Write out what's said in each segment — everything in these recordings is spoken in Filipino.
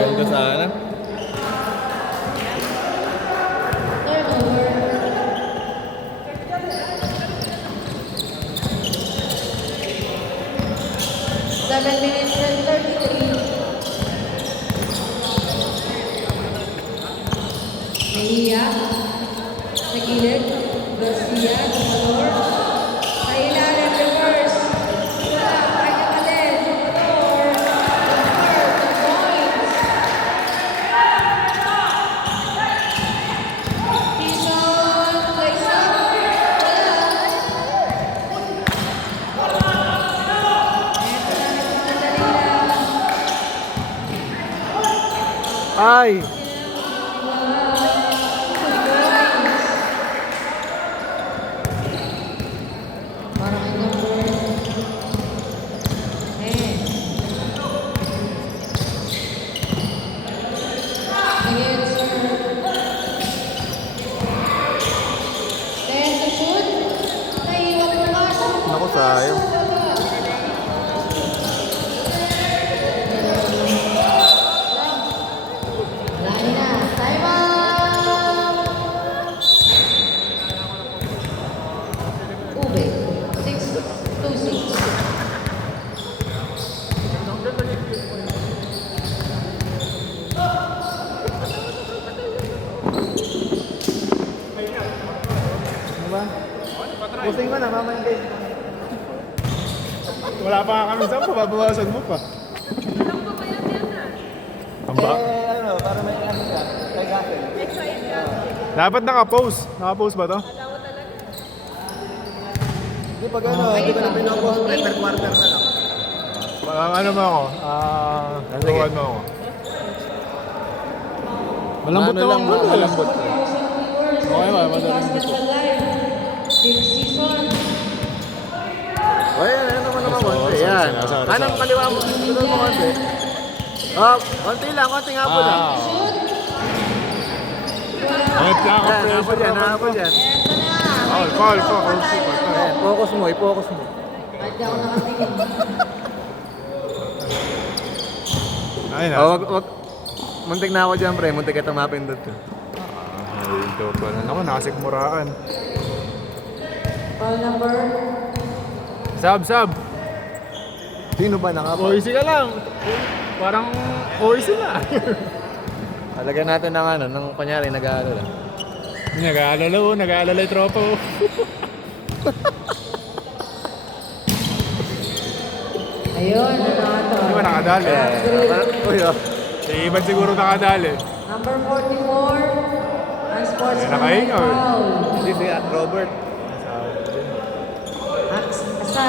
Ganda sana. Seven minutes and 33. Mejia. Sa gilid. Garcia. Jugador. Sa ilalim. Reverse. Wala. Kaya ka din. Jugador. Points. Tison. Place up. Wala. Eto na. Nagmadali lang. Ay! Ako sayang. Diba? Pusing mo na, mamaya din. Wala pa nga kami saan, pababawasan mo pa. Amba? Ano, para may ano ka, kay Gaffel. Dapat naka-post. Naka-post ba to? Hindi pag ano, hindi ko na pinopost mo, per quarter na lang. Ano mo ako? Turuan mo ako. Malambot Ano na lang, lang. malambot. Okay ba? Madaling Basket gusto. alive. Sixth season. O yan, ano naman naman Sorry, konti. sorry, Yan. sorry, Kanang sorry. kaliwa mo. Sunod mo konti. Oh, konti lang, konti nga po lang. Shoot. Ay, Yan, pressure ako dyan, naman ako to. dyan. Eto na. Foul, foul, foul. Ayan, focus mo, i-focus mo. At di ako nakatingin. Ay, na. Oh, wag. Muntik na ako dyan, pre. Muntik ka mapindot. Ay, ito pa na. Ako, nakasikmuraan. Foul number. Sab. Sino ba nakapal? Oisi ka lang. Parang oisi na. Talagyan natin ng ano, ng kunyari, nag-aalo lang. Nag-aalala yung tropa ko. Ayun, ano na ito? Di ba nakadali? Uy, oh. Si Ivan siguro nakadali. Number 44. Unsportsmanlike nakahinga, eh. foul. Hindi si Robert. Sa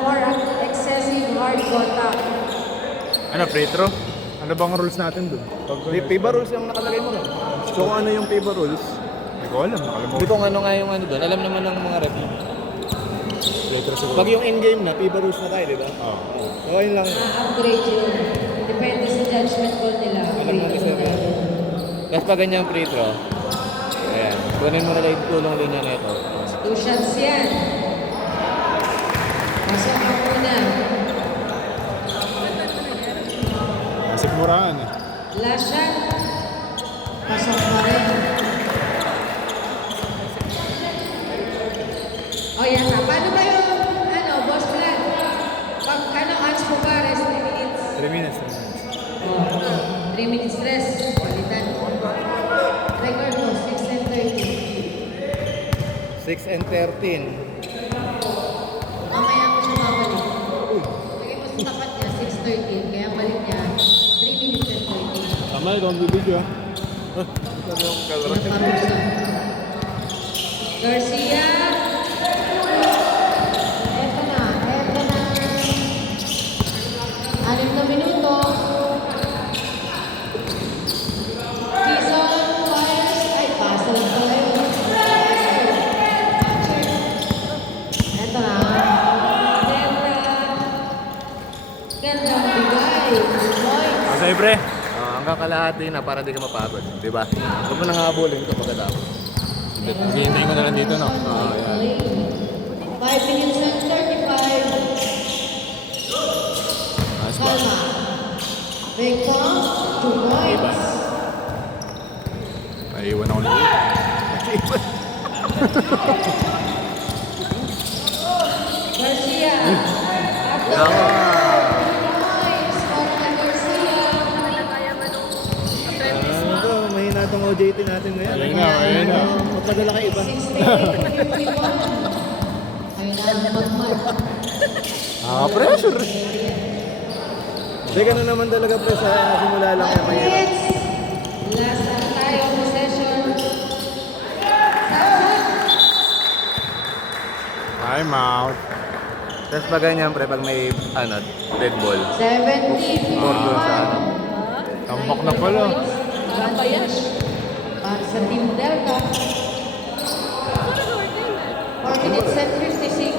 for excessive hard contact. Ano, free throw? Ano bang rules natin dun? FIBA rules yung nakalagay mo. So kung ano yung FIBA rules? Hindi ko alam, nakalimutan. Hindi kung ano nga yung ano doon. Alam naman ng mga rep. Free throw siguro. Pag yung in-game na, FIBA rules na tayo, di ba? Oo. So yun lang. Na-upgrade yun. Depende sa judgment call nila. Alam mo kasi Tapos pag ganyan free throw, ayan, kunin mo na lang yung tulong linya na ito. 2 shots yan. Pasok ang una. Nasikmuraan eh. Last shot. Pasok pa rin. O yan na. Paano ba yung boss plan? Pag odds mo ba? Rest 3 minutes. 3 minutes. 3 minutes rest. Palitan. Record mo, 6 and 30. 6 and 13. Mamaya ko siya babalik. Kaya mas tapat niya, 6:13. Kaya balik niya, 3 minutes and 30. Tama, ikaw ang bibidyo ah. Pinakarusa. Garcia. Eto na. 6 na minuto. Season Flyers. Ay, pasa lang pala yun. Eto na. Gandang bigay. Points. Asay pre. Hanggang kalahati na para di ka mapagod, di ba? Huwag mo nang habulin ito pagkatapos. Hintayin ko na lang dito, no? Oo, yan. 5 minutes and 35. Nice ba? Kalma. Victor, 2 points. Naiiwan ako lang. Garcia. After Yawa. 2 points para kay Garcia. Ano to, mahina itong OJT natin ngayon. Ayun na. Matagal na kayo iba. 68-51. Ayun na, magmag. Pressure. Hindi, ganun naman talaga pre sa simula lang yan mahirap. Minutes. Last na tayo possession. Samson. Time out. Tapos pag ganyan pre, pag may ano, dead ball. 70-51. Ball doon sa ano. Tambak na pala. Babayas. Para sa Team Delta. 4 minutes and 56.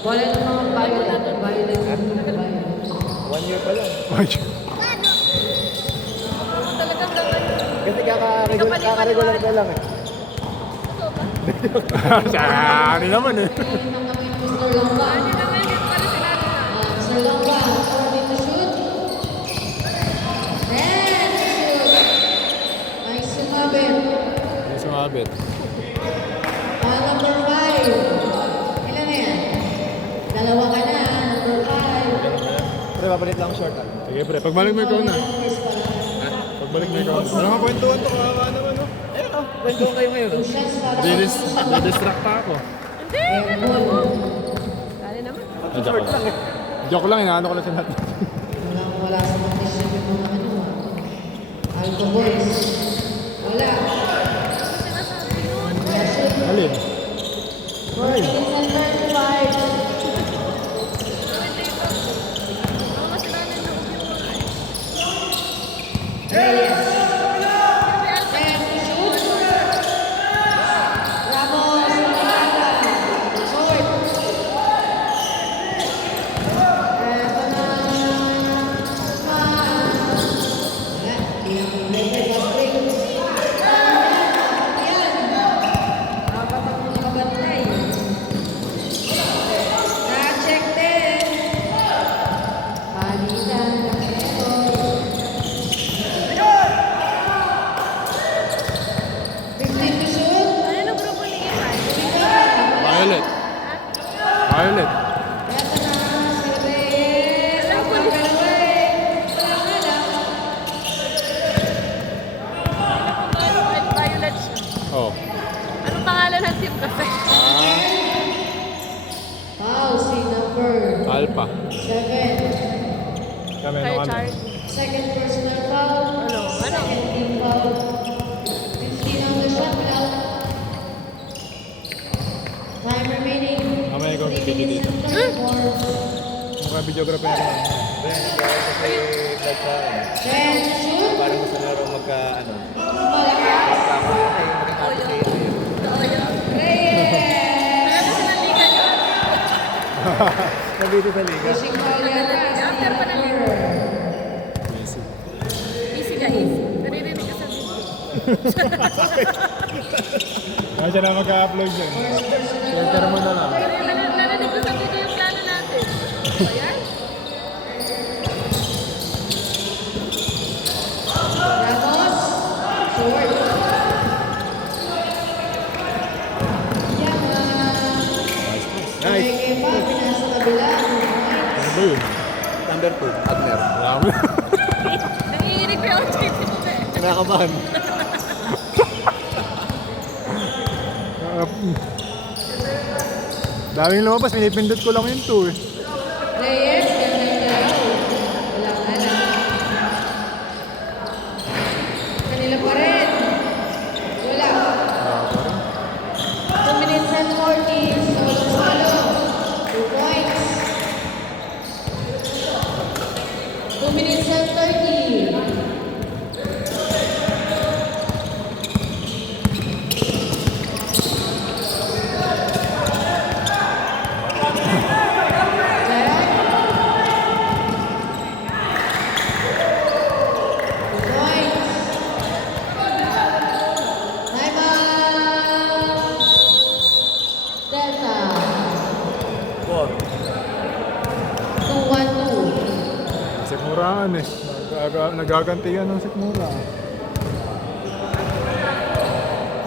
Wala namang violet. Violet. Violet. 1 year pa lang. Ay, Kasi kaka-regular ka lang eh. Sari naman eh. Mr. Longba. Mr. Longba. Ready to shoot. Then, shoot. Nice sumabit. May sumabit. Foul number 5. Ilan na yan? Dalawa ka na. Number 5. Pre, papalit lang short ah. Sige pre, pagbalik mo ikaw na. Pagbalik mo ikaw na. Wala nga kwentuhan to, kawawa naman no. Ayun oh, kwentuhan kayo ngayon. 2 shots para Didistract pa ako. airball. Joke lang. Joke lang, inaano ko lang sa lahat. Wala sa condition yung mga Alto boys. Wala. Alin? 4 minutes and 35. Reyes. Oh. Anong pangalan ng team kasi? Foul si number Alpha. 7. Kami Kay nung ano. Charlie. Second personal foul. Ano? Second team foul. 15 on the shot clock. Time remaining. Mamaya ikaw 3 nagpipili minutes dito. and 34. Mukha videographer na naman. Then, kasi like sa akin. Then, shoot. Parang gusto na rin magka, ano. Malakas. Tama yun eh. Maging ate kayo. Oo, yun. Reyes. Alam mo sa liga yun? Nandito sa liga. Pushing foul yata si After pa ng liga. number. Easy guys. Naririnig ka sa video. Kaya siya na mag-upload dyan. Filter mo na lang. Narinig ko sa video yung plano natin. Ayan. Ramos. Short. Nice. Game pa, pinasa kabila. Ano ba yun? Number 2, Abner. Marami. Nanginginig pa yung JP mo eh. Kinakabahan. Daming lumabas, pinipindot ko lang yung 2 eh. Reyes, ganda yung laro. Wala nga na. Kanila pa rin. Wala. 2 minutes and 40. Solo. 2 points. 2 minutes and 30. Sikmuraan eh. Nagagantihan ng sikmura.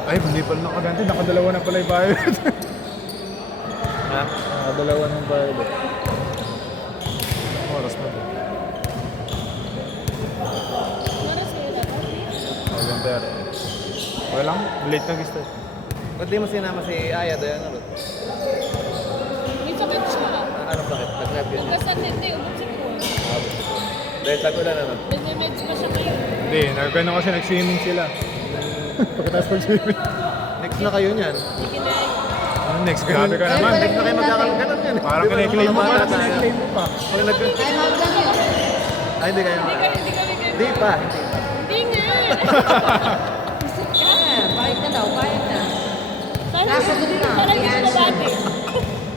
Ay, hindi pala nakaganti. Nakadalawa na pala yung violet. Ha? Nakadalawa ng violet. Oras na ba? Oras kayo dapat. Maganda. Okay lang. Late nag-start. Ba't di mo sinama si Aya doon? Ano? May sakit siya. Anong sakit? Nag-grab yun. Huwag ka sa tindi, ubusik ko. Dahil tagulan naman. Nag-meds pa siya ngayon. Hindi, nagkano kasi nag-swimming sila. Pagkatapos pag-swimming. Next na kayo niyan. Ikinay. Ano next? Grabe ka naman. Next na kayo magkakaroon yan. Parang kiniklaim mo pa. Kiniklaim mo pa. Pag nag... Time out lang yun. Ay, hindi kayo. Hindi kami ganyan. Hindi pa. Hindi pa. Hindi nga. Isip ka. Bayad na daw. Bayad na. Sana Nasagot na. Sana The gusto answer. dati.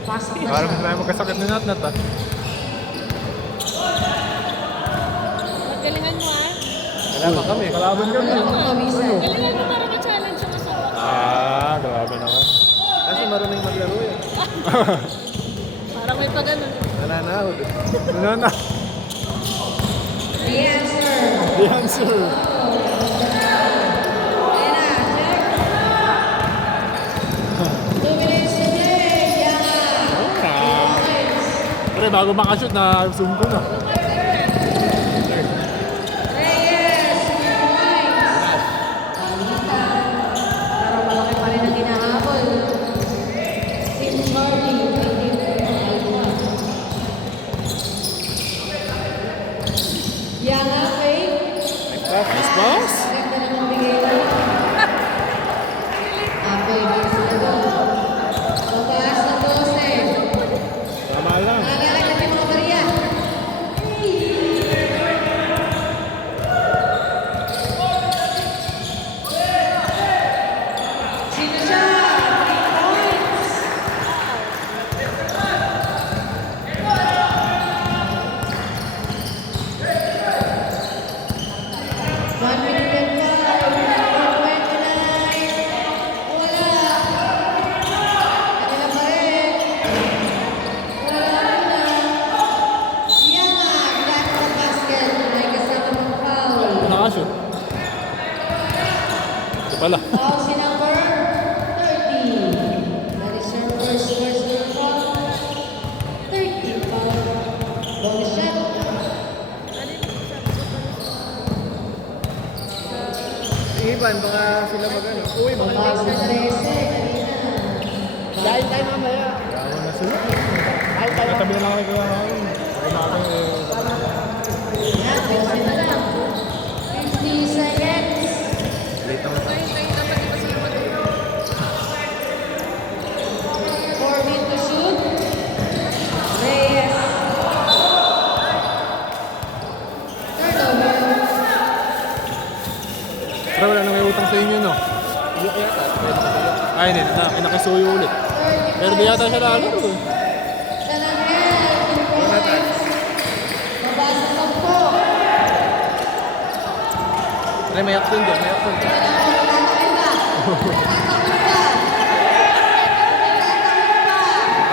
Pasok na Parang siya. tayo magkasakit na nat-nat ah. Magalingan mo ah. Wala pa kami. Kalaban kami. Pawisan. Galingan mo para ma-challenge siya masarap. Ah, grabe naman. Kasi marunong maglaro yan. Parang may pa ganun. Nananahod. Ano na? The answer. The answer. Ayan na. Check. 2 minutes to play. Yama. Ah. Pre, bago makashoot na zoom ko na. Reyes. 2 points. Palitan. Pero malaki pa rin ang hinahabol. Team Charlie. Team Alpha. Yama, fake. Nice pass. Ganda na ng bigay mo. Okay, din sila doon. Pagkakas ng 12. Tama lang. Nagalag natin mga bariya. Sino siya? 3 points. One minute and 5. 29. Wala. Kanila pa rin. Wala na. Yama, flat sa basket. May kasama ng foul. Nakashoot. Ito pala. Foul si number 30. That is her first personal foul. 30 foul. Bonus shot. Ivan, baka sila mag-ano. Uy, baka Basta 13 kanina. Dahil tayo mamaya. Yawa na sila. Katabi na lang kami kaya ngayon. Ako natin Yan, 15 na lang. 50 seconds. late naman tayo. Dapat di ba sila matulog? 4 feet to shoot. Reyes. Turnover. Pero wala na may utang sa inyo, no? Yung yata. Ay, hindi. Pinakisuyo ulit. Pero di yata siya lalo. San Angel, 2 points. Baba sa 10. Pre, may action dyan. May action dyan.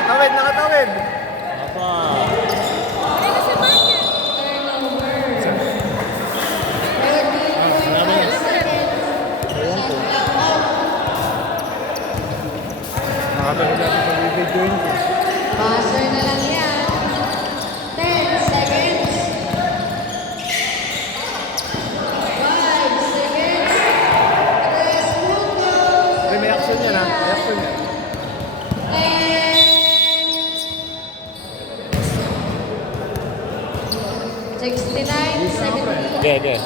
Nakatawid, nakatawid. Apa. Ay, kasi bakit? Nakatawid natin sa video yun. Passer na lang yan. 10 seconds. 5 seconds. 3 puntos. Pero may action yan, ha? May action yan. 69, 70. Okay, okay.